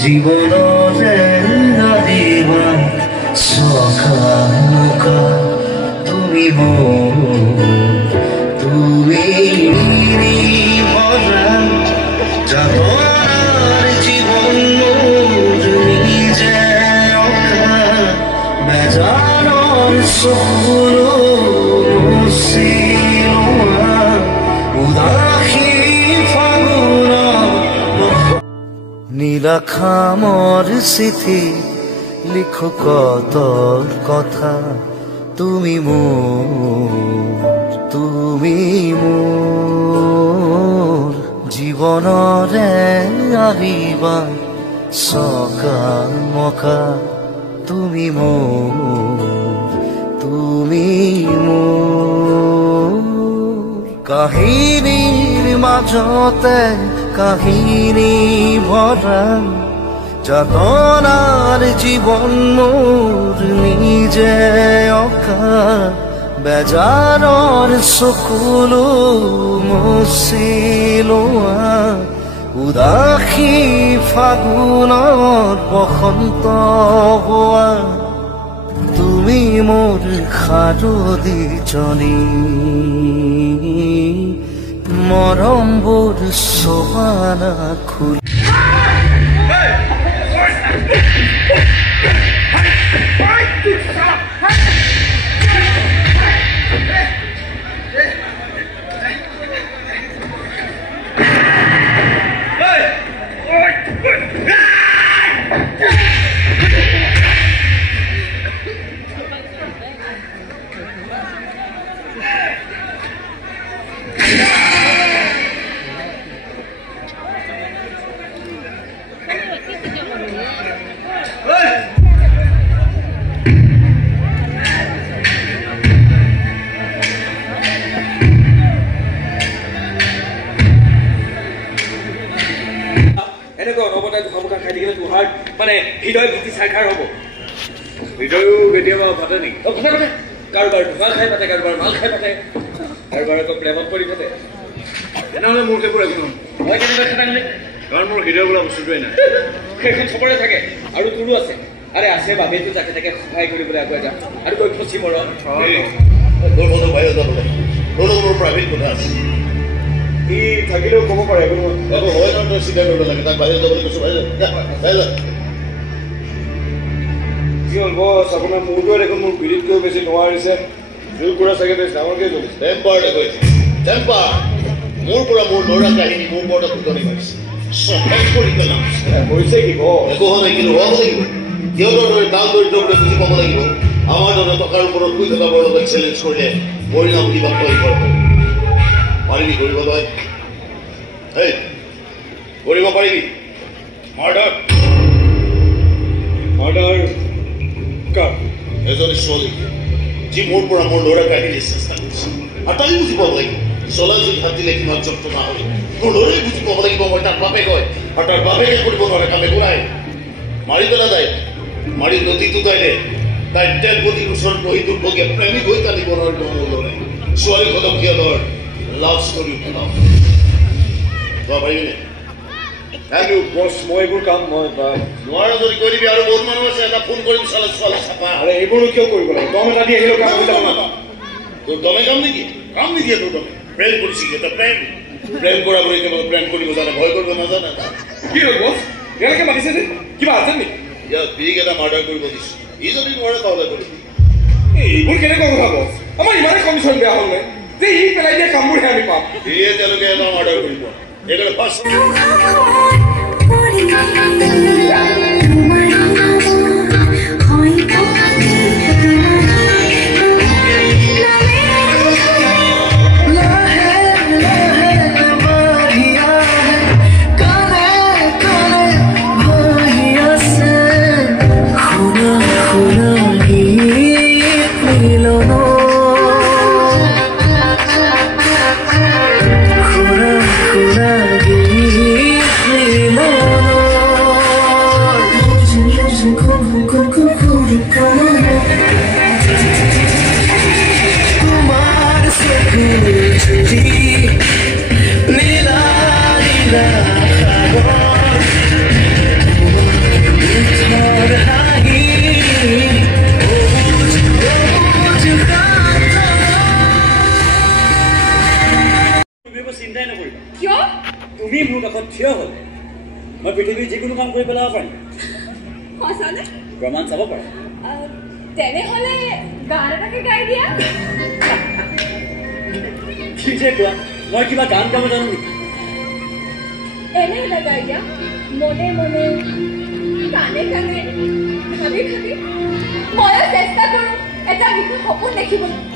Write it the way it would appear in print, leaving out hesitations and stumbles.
জীবনরে নাদিবা সখা তুমি তুমি ভরা যাতনার জীবন নিজে অখা বেজানোর সকল উদাসী ফাগুন নীলাখামর স্মৃতি লিখো কত কথা তুমি মোর জীবনরে আহিবা সকাল মকা তুমি মোর কাহিনীৰ মাজতে কাহিনী ভৰা যাতনাৰ জীৱন মোৰ নিজে অকা বেজাৰৰ চকুলো মুচি লোৱা উদাসী ফাগুনত বসন্ত হোৱা তুমি মোৰ সাৰদীজনী মৰমবোৰ চবানা খুলি মানে হৃদয় ভুটি সাক্ষাৰ হব হৃদয়ও কেতিয়াবা ফাটে নেকি ফাটে ফাটে কাৰোবাৰ ধোঁৱা খাই পাতে কাৰোবাৰ মাল খাই পাতে কাৰোবাৰ আকৌ প্ৰেমত পৰি পাতে তেনেহ'লে মোৰ সেইবোৰ একো নহয় মই কেনেকৈ খাটানিলে কাৰণ মোৰ হৃদয় বোলা বস্তুটোৱেই নাই সেইখন চবৰে থাকে আৰু তোৰো আছে আৰে আছে বাবেতো যাকে তাকে সহায় কৰিবলৈ আগুৱাই যাম আৰু কৈ ফচি মৰণ তোৰ মনত বাহিৰত যাবলৈ তোৰ মোৰ প্ৰাইভেট কথা আছে ই থাকিলেও ক'ব পাৰে একো একো হয় নহয় তই চিন্তা কৰিব লাগে তাক বাহিৰত যাবলৈ কৈছোঁ বাহিৰত কি হ'ল বছ আপোনাৰ মোৰটো দেখোন মোৰ পিৰিতকৈও বেছি নোৱাৰিছে জোৰ কৰা চাগে বেছি ডাঙৰকৈ কৰিছে টেম্পাৰলৈ গৈছে টেম্পাৰ মোৰ পৰা মোৰ ল'ৰা কাহিনী মোৰ ওপৰত ফুটনি মাৰিছে শেষ কৰি পেলাম কৰিছে কি একো হোৱা নাই কিন্তু হোৱাব লাগিব সিহঁতৰ দৰে কাম দৰিদ্ৰবোৰে বুজি পাব লাগিব আমাৰ দৰে টকাৰ ওপৰত শুই থকা বৰ লগত চেলেঞ্জ কৰিলে পৰিণাম কিবা তই কৰিব পাৰিবি কৰিব তই এই কৰিব পাৰিবি মাৰ্ডাৰ এজনী ছোৱালী যি মোৰ পৰা মোৰ ল'ৰা কাহিনী চেষ্টা কৰিছে আৰু তাই বুজি পাব লাগিব চলাই যদি হাতিলে কিমান যন্ত্ৰণা হয় মোৰ ল'ৰাই বুজি পাব লাগিব মই তাৰ বাপেক হয় আৰু তাৰ বাপেকে কৰিব নোৱাৰে কামে কোলাই মাৰি পেলা যায় মাৰি নদীটো যাইলে তাই ডেড বডিৰ ওচৰত বহি দুৰ্ভগীয়া প্ৰেমিক হৈ কান্দিব নোৱাৰিব মোৰ ল'ৰাই ছোৱালী খতম সিহঁতৰ লাভ ষ্টৰী শুনাও তই পাৰিবিনে বছ মই এইবোৰ কাম মই নোৱাৰা যদি কৈ দিবি আৰু বহুত মানুহ আছে এটা ফোন কৰিম চালে ছোৱালী চাপা আৰে এইবোৰো কিয় কৰিব লাগে দম এটা দি আহিলেও কাম হৈ যাব না তোৰ দমে কাম নিদিয়ে তোৰ দমে প্ৰেম কৰিছে এটা প্ৰেম কৰা বুলি কেৱল প্ৰেম কৰিব জানে ভয় কৰিব নাজানে কি হ'ল বছ এনেকৈ মাতিছে যে কিবা আছে নেকি ইয়াত বিগ এটা মাৰ্ডাৰ কৰিব দিছে ই যদি নোৱাৰে তাহলে কৰিবি এইবোৰ কেনেকুৱা কথা বছ আমাৰ ইমানে কমিশ্যন বেয়া হ'ল নাই যে ই পেলাই দিয়া কামবোৰহে আমি পাম ইয়ে তেওঁলোকে এটা মাৰ্ডাৰ কৰিব এইটো ফাৰ্ষ্ট চিন্তাই নকৰিবা কিয় তুমি মোৰ কাষত থিয় হ'লে মই পৃথিৱীৰ যিকোনো কাম কৰি পেলাব পাৰিম সঁচানে প্ৰমাণ চাব পাৰা তেনেহ'লে গান এটাকে গাই দিয়া কি যে কোৱা মই কিবা গান গাব জানো নেকি এনে এটা গাই দিয়া মনে মনে কাণে কাণে ভাবি ভাবি ময়ো চেষ্টা কৰোঁ এটা বিশেষ সপোন দেখিবলৈ